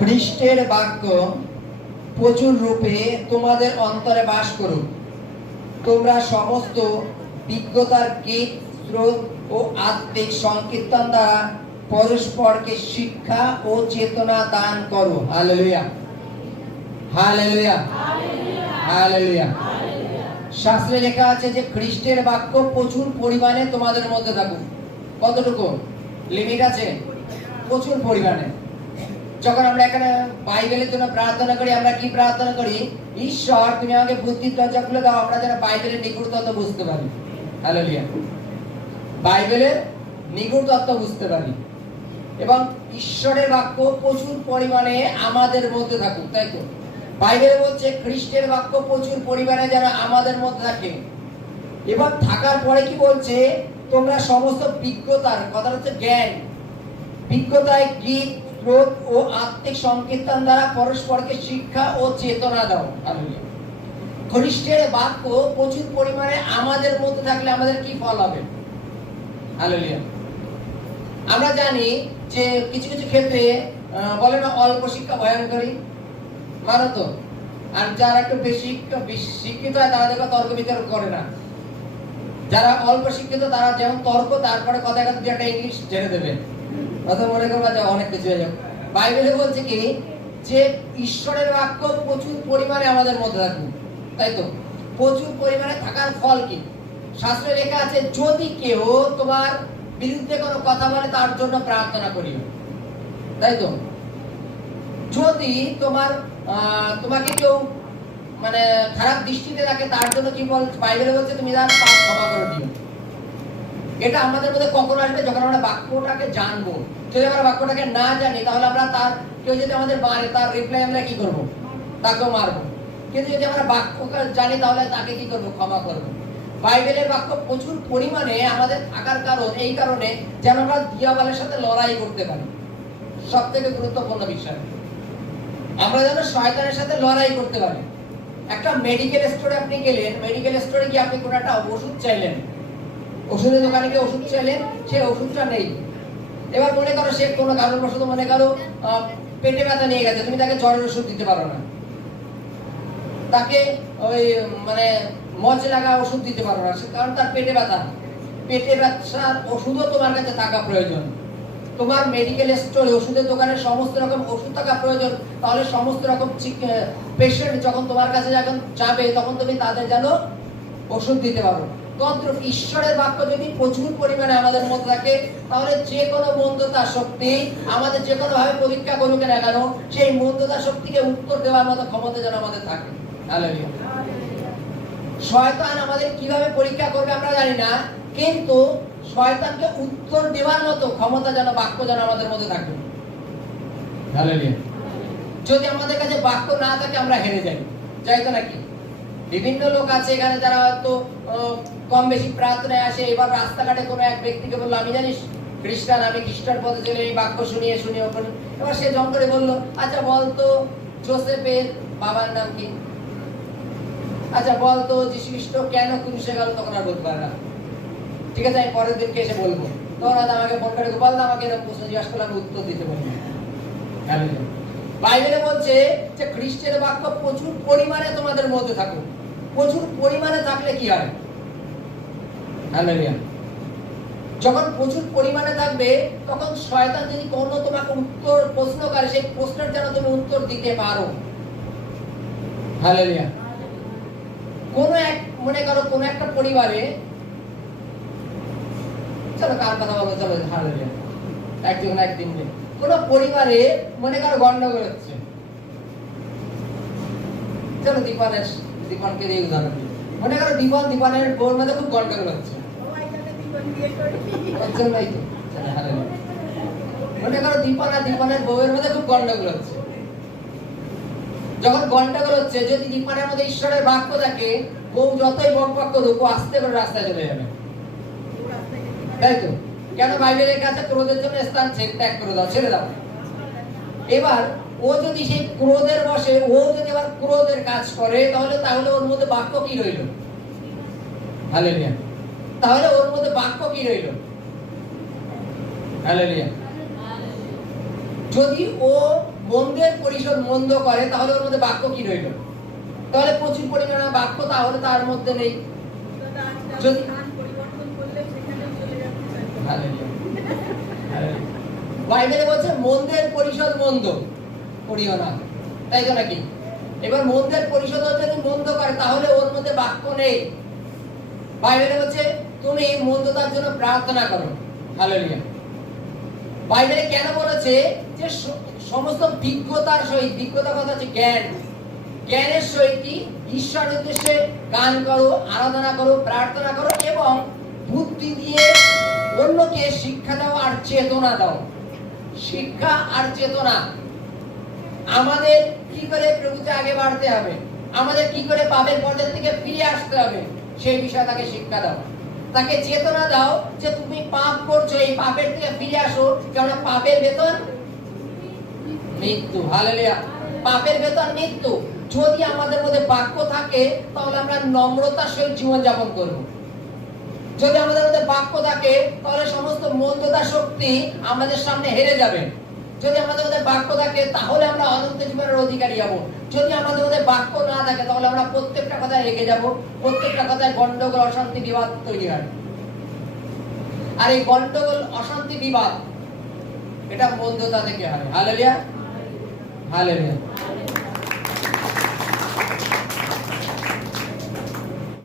খ্রিস্টের বাক্য প্রচুর রূপে তোমাদের অন্তরে বাস করুক। তোমরা সমস্ত বিজ্ঞতার গীত, স্রোত ও আত্মিক সংকীর্তন দ্বারা পরস্পরকে শিক্ষা ও চেতনা দান করো। হালেলুয়া। হালেলুয়া। হালেলুয়া। শাস্ত্রে লেখা আছে যে, খ্রিস্টের বাক্য প্রচুর পরিমাণে তোমাদের মধ্যে থাকুক। কতটুকু? লিমিট আছে? প্রচুর পরিমাণে। যখন আমরা এখানে বাইবেলের জন্য প্রার্থনা করি, আমরা কি প্রার্থনা করি? ঈশ্বর, তুমি আমাকে বুদ্ধির দরজা খুলে দাও, আমরা যেন বাইবেলের নিগুড় তত্ত্ব বুঝতে পারি। হ্যালোলিয়া বাইবেলের নিগুড় তত্ত্ব বুঝতে পারি। এবং ঈশ্বরের বাক্য প্রচুর পরিমাণে আমাদের মধ্যে থাকুক, তাই তো? বাইবেলে বলছে, খ্রিস্টের বাক্য প্রচুর পরিমাণে যেন আমাদের মধ্যে থাকে। এবার থাকার পরে কি বলছে? তোমরা সমস্ত বিজ্ঞতার কথা হচ্ছে জ্ঞান, বিজ্ঞতায় গীত ক্রোধ ও আত্মিক সংকীর্তন দ্বারা পরস্পরকে শিক্ষা ও চেতনা দাও। খ্রিস্টের বাক্য প্রচুর পরিমাণে আমাদের মধ্যে থাকলে আমাদের কি ফল হবে? হালেলুয়া। আমরা জানি যে কিছু কিছু ক্ষেত্রে বলে না, অল্প শিক্ষা ভয়ঙ্করী মানো তো? আর যারা একটু বেশি শিক্ষা- শিক্ষিত হয়, তারা দেখো তর্ক বিতর্ক করে না। যারা অল্প শিক্ষিত, তারা যেমন তর্ক, তারপরে কথা কথা একটা ইংলিশ ছেড়ে দেবে। অত মনে করব যে অনেক কিছু হয়ে বাইবেলে বলছে কি, যে ঈশ্বরের বাক্য প্রচুর পরিমাণে আমাদের মধ্যে থাকবে। তাই তো? প্রচুর পরিমাণে থাকার ফল কি? শাস্ত্রে লেখা আছে, যদি কেউ তোমার বিরুদ্ধে কোনো কথা বলে, তার জন্য প্রার্থনা করিও তাই তো? যদি তোমার তোমাকে কেউ মানে খারাপ দৃষ্টিতে রাখে তার জন্য কি বল, বাইবেলে বলছে, তুমি তার পাপ ক্ষমা করে দিও। এটা আমাদের মধ্যে কখন আসবে? যখন আমরা বাক্যটাকে জানব। যদি আমরা বাক্যটাকে না জানি, তাহলে আমরা তার কেউ যদি আমাদের মারে, তার রিপ্লাই আমরা কি করব? তাকেও মারবো। কিন্তু যদি আমরা বাক্যকে জানি, তাহলে তাকে কি করব? ক্ষমা করব। বাইবেলের বাক্য প্রচুর পরিমাণে আমাদের থাকার কারণ এই কারণে যেন আমরা দিয়াবালের সাথে লড়াই করতে পারি। সব থেকে গুরুত্বপূর্ণ বিষয়। আমরা যেন শয়তানের সাথে লড়াই করতে পারি। একটা মেডিকেল স্টোরে আপনি গেলেন মেডিকেল স্টোরে গিয়ে আপনি কোনো একটা ওষুধ চাইলেন। ওষুধের দোকানে গিয়ে ওষুধ চাইলেন সে ওষুধটা নেই। এবার মনে করো সে কোনো কারণবশত মনে করো পেটে ব্যথা নিয়ে গেছে, তুমি তাকে জ্বরের ওষুধ দিতে পারো না। তাকে ওই মানে মজ লাগা ওষুধ দিতে পারো না কারণ তার পেটে ব্যথা। পেটে ব্যথার ওষুধও তোমার কাছে থাকা প্রয়োজন। তোমার মেডিকেল স্টোরে ওষুধের দোকানে সমস্ত রকম ওষুধ থাকা প্রয়োজন। তাহলে সমস্ত রকম পেশেন্ট যখন তোমার কাছে যখন যাবে, তখন তুমি তাদের যেন ওষুধ দিতে পারো। তদ্রূপ ঈশ্বরের বাক্য যদি প্রচুর পরিমাণে আমাদের মধ্যে থাকে, তাহলে যে কোনো মন্দতা শক্তি আমাদের যে পরীক্ষা করুক না কেন, সেই মন্দতা শক্তিকে উত্তর দেওয়ার মতো ক্ষমতা যেন আমাদের থাকে। শয়তান আমাদের কীভাবে পরীক্ষা করবে আমরা জানি না, কিন্তু শয়তানকে উত্তর দেওয়ার মতো ক্ষমতা যেন, বাক্য যেন আমাদের মধ্যে হালেলুয়া যদি আমাদের কাছে বাক্য না থাকে, আমরা হেরে যাই। যাই তো নাকি? বিভিন্ন লোক আছে এখানে যারা হয়তো কম বেশি প্রার্থনায় আসে। এবার রাস্তাঘাটে কোনো এক ব্যক্তিকে বলল, আমি জানিস, খ্রিস্টান, আমি খ্রিস্টান পথে চলে এই বাক্য শুনিয়ে শুনিয়ে ওপরে এবার সে করে বলল আচ্ছা বলতো জোসেফের বাবার নাম কি? আচ্ছা বলতো যীশু খ্রিস্ট কেন ক্রুশে গেল? তখন আর বলতে পারে না। ঠিক আছে, আমি পরের দিনকে এসে বলব। তখন হয়তো আমাকে ফোন করে দা, আমাকে এরকম প্রশ্ন জিজ্ঞাসা করলে আমি উত্তর দিতে পারব। Hallelujah. বাইবেলে বলছে যে, খ্রিস্টের বাক্য প্রচুর পরিমাণে তোমাদের মধ্যে থাকুক। প্রচুর পরিমাণে থাকলে কি হয়? Hallelujah. যখন প্রচুর পরিমাণে থাকবে, তখন শয়তান যদি কোনো তোমাকে উত্তর প্রশ্ন করে, সেই প্রশ্নের যেন তুমি উত্তর দিতে পারো। হালেলুয়া কোন এক, মনে করো কোন একটা পরিবারে, চলো কার কথা বলব চলো একজন একদিন নিয়ে। কোন পরিবারে মনে করো গন্ডগোল হচ্ছে। চলো দীপানের দীপানকে দিয়ে উদাহরণ। মনে করো দীপন দীপানের বোর মধ্যে খুব গন্ডগোল হচ্ছে। মনে করো দীপন দীপনের বউয়ের মধ্যে খুব গন্ডগোল হচ্ছে। যখন গন্ডগোল হচ্ছে, যদি দীপনের মধ্যে ঈশ্বরের বাক্য থাকে, বউ যতই বক বক করুক, ও আস্তে করে রাস্তায় চলে যাবে। তাই তো? কেন বাইবেলের কাছে ক্রোধের জন্য স্থান ত্যাগ করে দাও, ছেড়ে দাও। এবার ও যদি সেই ক্রোধের বসে ও যদি এবার ক্রোধের কাজ করে, তাহলে তাহলে ওর মধ্যে বাক্য কি রইল? হালেলুয়া তাহলে ওর মধ্যে বাক্য কি রইল? হালেলুয়া যদি ও মন্দের পরিশোধ মন্দ করে, তাহলে ওর মধ্যে বাক্য কি রইল? তাহলে প্রচুর পরিমাণে বাক্য তাহলে তার মধ্যে নেই। যদি- বাইবেলে বলছে, মন্দের পরিশোধ মন্দ। করিও না। তাই তো নাকি এবার মন্দের পরিশোধ ও যদি মন্দ করে, তাহলে ওর মধ্যে বাক্য নেই। বাইবেলে বলছে, তুমি মন্দতার জন্য প্রার্থনা করো। হালেলুয়া। বাইবেলে কেন বলেছে যে সমস্ত বিজ্ঞতার সহিত বিজ্ঞতা কথা হচ্ছে জ্ঞান। জ্ঞানের সহিত ঈশ্বর উদ্দেশ্যে গান করো, আরাধনা করো, প্রার্থনা করো এবং বুদ্ধি দিয়ে অন্যকে শিক্ষা দাও আর চেতনা দাও। শিক্ষা আর চেতনা। আমাদের কি করে প্রভুতে আগে বাড়তে হবে? আমাদের কি করে পাপের পর্যায় থেকে ফিরে আসতে হবে? সেই বিষয়ে তাকে শিক্ষা দাও। তাকে চেতনা দাও যে তুমি পাপ করছ, এই পাপের থেকে ফিরে আসো। কেননা পাপের বেতন মৃত্যু। হালেলুয়া পাপের বেতন মৃত্যু। যদি আমাদের মধ্যে বাক্য থাকে, তাহলে আমরা নম্রতার সহিত জীবন যাপন করব। যদি আমাদের মধ্যে বাক্য থাকে, তাহলে সমস্ত মন্দতা শক্তি আমাদের সামনে হেরে যাবে। যদি আমাদের মধ্যে বাক্য থাকে তাহলে আমরা অনন্ত জীবনের অধিকারী হব। যদি আমাদের মধ্যে বাক্য না থাকে তাহলে আমরা প্রত্যেকটা কথায় রেগে যাব। প্রত্যেকটা কথায় গন্ডগোল অশান্তি বিবাদ তৈরি হয়। আর এই গন্ডগোল অশান্তি বিবাদ এটা মন্দতা থেকে হয়। Hallelujah hallelujah